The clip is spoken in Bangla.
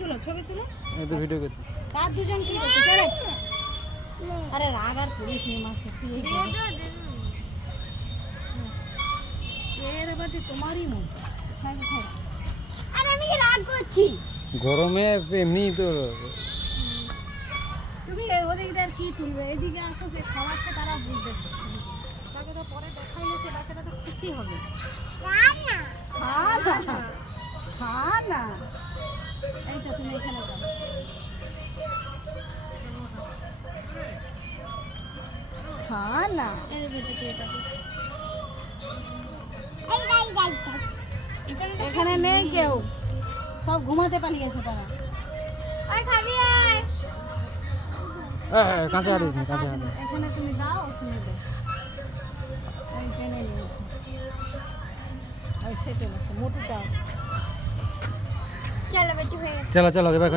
তুলো ছবি তুলো। এই তো ভিডিও করতে। তার দুজন কি করছে চলো। আরে রাগ আর পুলিশ নেই মা সত্যি এই এর বাদে তোমারই মন। আরে আমি কি রাগ করছি? গরমে এমনি তো তুমি ওদিকদের কি তুলবে, এদিকে আসো, যে খাওয়াচ্ছে তারা বুঝবে। তাকে তো পরে দেখাইলে সে বাচ্চাটা তো খুশি হবে। খা না, খা না। এই তো তুমি এখানে যাও। খা না। এখানে নেই কেউ, সব ঘুমাতে পালিয়েছে তারা। হ্যাঁ কাঁচা হারিস না, কাঁচা হারিস। এখানে তুমি দাও, ওখানে দাও। এই টেনে নিয়েছে। ওই সে চলেছে, মোটুটাও। চলো বেটি হয়ে গেছে। চলো চলো এবার